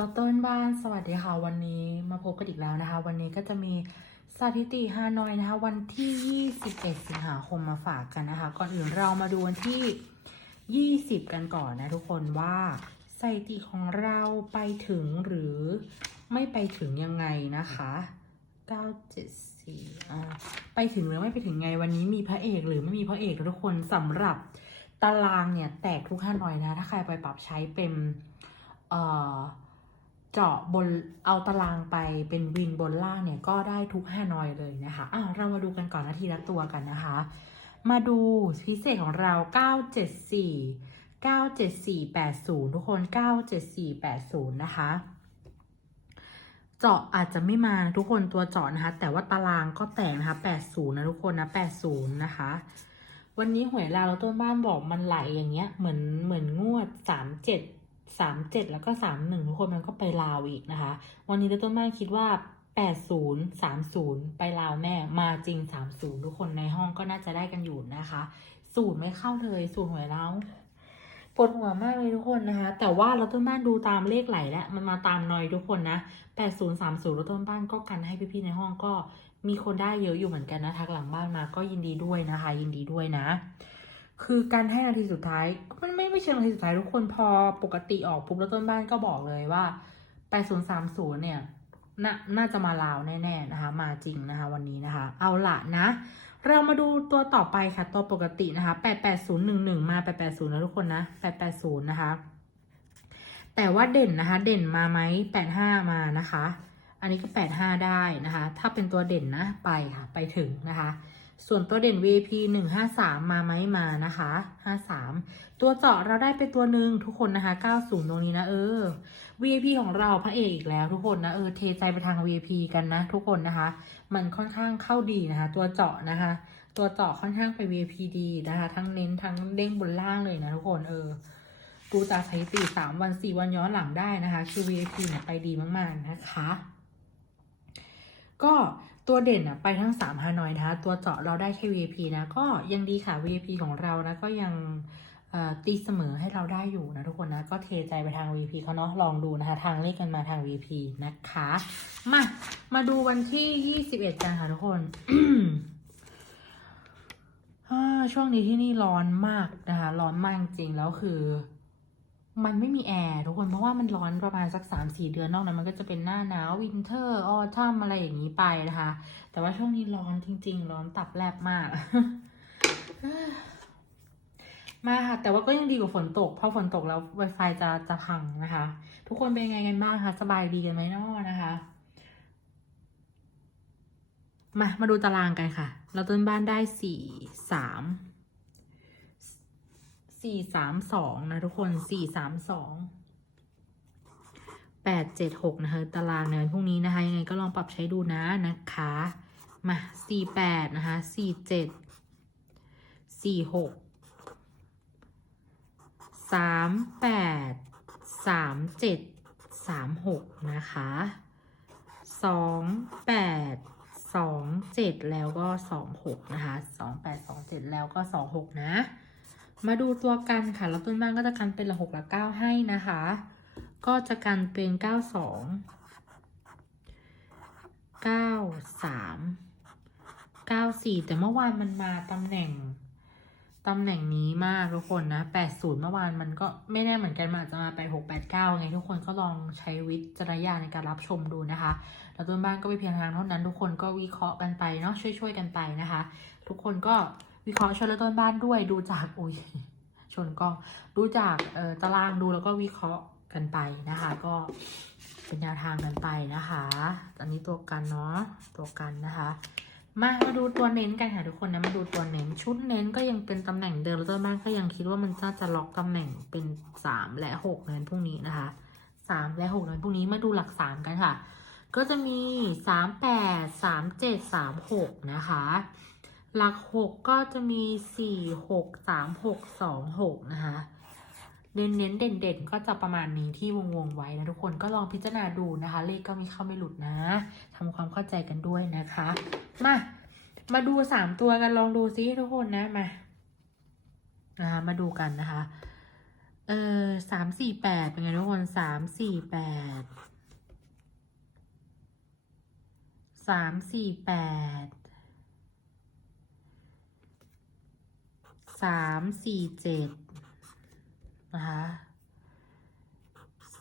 เราต้นบ้านสวัสดีค่ะวันนี้มาพบกันอีกแล้วนะคะ วันนี้ก็จะมีสถิติฮานอยนะคะ วันที่ 21 สิงหาคมมาฝากกันนะคะ ก่อนอื่นเรามาดูวันที่ 20 กันก่อนนะทุกคนว่าสถิติของเราไปถึงหรือไม่ไปถึงยังไงนะคะ 974อ่าไปถึงหรือไม่ไปถึงไงวันนี้มีพระเอกหรือไม่มีพระเอกทุกคนสำหรับตารางเนี่ยแตกทุกฮานอยนะ ถ้าใครไปปรับใช้เป็นเอ่อ เจาะบนเอาตารางไปเป็นวินบนล่างเนี่ยก็ได้ทุกฮานอยเลยนะคะอะเรามาดูกันก่อนนาทีละตัวกันนะคะ มาดูพิเศษของเรา 974 97480 ทุกคน 97480 นะคะ เจาะอาจจะไม่มาทุกคนตัวเจาะนะคะ แต่ว่าตารางก็แตกนะคะ 80 นะทุกคนนะ 80 นะคะ วันนี้หวยลาวแล้วต้นบ้านบอกมันไหลอย่างเงี้ย เหมือนเหมือนงวด 37 37แล้วก็31ทุกคนมันก็ไปลาวอีกนะคะ วันนี้ต้นบ้านคิดว่า80 30ไปลาวแน่มาจริง30ทุกคนในห้องก็น่าจะได้กันอยู่นะคะสูตรไม่เข้าเลยสูตรหวยลาวปวดหัวมากเลยทุกคนนะคะ แต่ว่าเราต้นบ้านดูตามเลขไหลแล้วมันมาตามนอยทุกคนนะ80 30แล้วต้นบ้านก็กันให้พี่ๆในห้องก็มีคนได้เยอะอยู่เหมือนกันนะทักหลังบ้านมาก็ยินดีด้วยนะคะ ยินดีด้วยนะ คือการให้นาทีสุดท้าย มันไม่ไม่เชิงนาทีสุดท้ายทุกคนพอปกติออกปุ๊บแล้วต้นบ้านก็บอกเลยว่า8030เนี่ยนน่าจะมาลาวแน่ๆนะคะ มาจริงนะคะ วันนี้นะคะ เอาละนะ เรามาดูตัวต่อไปค่ะ ตัวปกตินะคะ88011มา880นย์นะทุกคนนะ880นย์นะคะ แต่ว่าเด่นนะคะ เด่นมาไหม85มานะคะ อันนี้ก็85ได้นะคะ ถ้าเป็นตัวเด่นนะไปค่ะ ไปถึงนะคะ ส่วนตัวเด่น VP 153 มาไหมมานะคะ 53 ตัวเจาะเราได้ไปตัวหนึ่งทุกคนนะคะ 90 ตรงนี้นะเออ VP ของเราพระเอกอีกแล้วทุกคนนะเออเทใจไปทาง VP กันนะ ทุกคนนะคะ มันค่อนข้างเข้าดีนะคะ ตัวเจาะนะคะ ตัวเจาะค่อนข้างไป VP ดีนะคะ ทั้งเน้นทั้งเด้งบนล่างเลยนะทุกคนเออดูตาสถิติสามวันสี่วันย้อนหลังได้นะคะคือ VP เนี่ยไปดีมากๆนะคะ ก็ ตัวเด่นอะไปทั้ง3ฮานอยนะคะตัวเจาะเราได้แค่ VIP นะก็ยังดีค่ะ VIP ของเรานะก็ยังตีเสมอให้เราได้อยู่นะทุกคนนะก็เทใจไปทาง VP เขาเนาะลองดูนะคะ ทางเลขกันมาทาง VP นะคะ มามาดูวันที่ 21 กันค่ะทุกคนอ่าช่วงนี้ที่นี่ร้อนมากนะคะ ร้อนมากจริงแล้วคือ มันไม่มีแอร์ทุกคนเพราะว่ามันร้อนประมาณสักสามสี่เดือนนอกนั้นมันก็จะเป็นหน้าหนาววินเทอร์ออทัมอะไรอย่างนี้ไปนะคะ แต่ว่าช่วงนี้ร้อนจริง ๆ ร้อนตับแลบมาก มาค่ะ แต่ว่าก็ยังดีกว่าฝนตก เพราะฝนตกแล้ว Wi-Fi จะจะพังนะคะ ทุกคนเป็นยังไงกันบ้างคะสบายดีกันไหมนาะนะคะ มามาดูตารางกันค่ะ เราต้นบ้านได้สี่สาม สี่สามสองนะทุกคนสี่สามสองแปดเจ็ดหกนะคะตารางในวันพรุ่งนี้นะคะยังไงก็ลองปรับใช้ดูนะนะคะมาสี่แปดนะคะสี่เจ็ดสี่หกสามแปดสามเจ็ดสามหกนะคะสองแปดสองเจ็ดแล้วก็สองหกนะคะสองแปดสองเจ็ดแล้วก็สองหกนะ มาดูตัวกันค่ะ แล้วต้นบ้านก็จะกันเป็นละหกละเก้าให้นะคะ ก็จะกันเป็นเก้าสองเก้าสามเก้าสี่แต่เมื่อวานมันมาตำแหน่งตำแหน่งนี้มากทุกคนนะแปดศูนย์เมื่อวานมันก็ไม่แน่เหมือนกันมันอาจจะมาไปหกแปดเก้าไงทุกคนก็ลองใช้วิจารณญาณในการรับชมดูนะคะ แล้วต้นบ้านก็ไปเพียงทางเท่านั้น ทุกคนก็วิเคราะห์กันไปเนาะช่วยๆกันไปนะคะ ทุกคนก็ วิเคราะห์ชนและต้นบ้านด้วยดูจากอุ้ยชนก็ดูจากเอ่อตารางดูแล้วก็วิเคราะห์กันไปนะคะ ก็เป็นแนวทางกันไปนะคะอันนี้ตัวกันเนาะตัวกันนะคะ มามาดูตัวเน้นกันค่ะทุกคนนะมาดูตัวเน้นชุดเน้นก็ยังเป็นตำแหน่งเดิมแล้วต้นบ้านก็ยังคิดว่ามันน่าจะล็อกตำแหน่งเป็นสามและหกในวันพรุ่งนี้นะคะสามและหกในวันพรุ่งนี้มาดูหลักสามกันค่ะ ก็จะมีสามแปดสามเจ็ดสามหกนะคะ หลักหกก็จะมีสี่หกสามหกสองหกนะคะเน้นเน้นเด่นเด่นๆก็จะประมาณนี้ที่วงวงไว้นะทุกคนก็ลองพิจารณาดูนะคะ เลขก็มีเข้าไม่หลุดนะทำความเข้าใจกันด้วยนะคะ มา มาดูสามตัวกันลองดูซิทุกคนนะมานะคะมาดูกันนะคะ เออสามสี่แปดเป็นไงทุกคนสามสี่แปดสามสี่แปด สามสี่เจ็ดนะคะ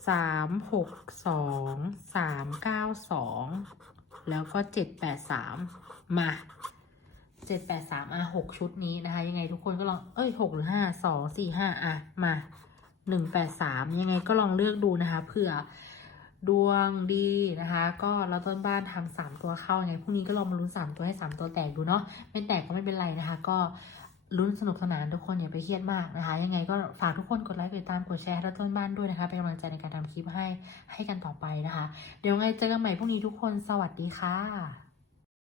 สามหกสองสามเก้าสองแล้วก็เจ็ดแปดสามมาเจ็ดแปดสามอะหกชุดนี้นะคะ ยังไงทุกคนก็ลองเอ้ยหกหรือห้าสองสี่ห้าอะมาหนึ่งแปดสามยังไงก็ลองเลือกดูนะคะเผื่อดวงดีนะคะ ก็แล้วต้นบ้านทำสามตัวเข้ายังไงพรุ่งนี้ก็ลองมาลุ้นสามตัวให้สามตัวแตกดูเนาะไม่แตกก็ไม่เป็นไรนะคะ ก็ ลุ้นสนุกสนานทุกคนอย่าไปเครียดมากนะคะ ยังไงก็ฝากทุกคนกดไลค์กดติดตามกดแชร์และต้นบ้านด้วยนะคะ เป็นกำลังใจในการทำคลิปให้ให้กันต่อไปนะคะ เดี๋ยวไงเจอกันใหม่พรุ่งนี้ทุกคนสวัสดีค่ะ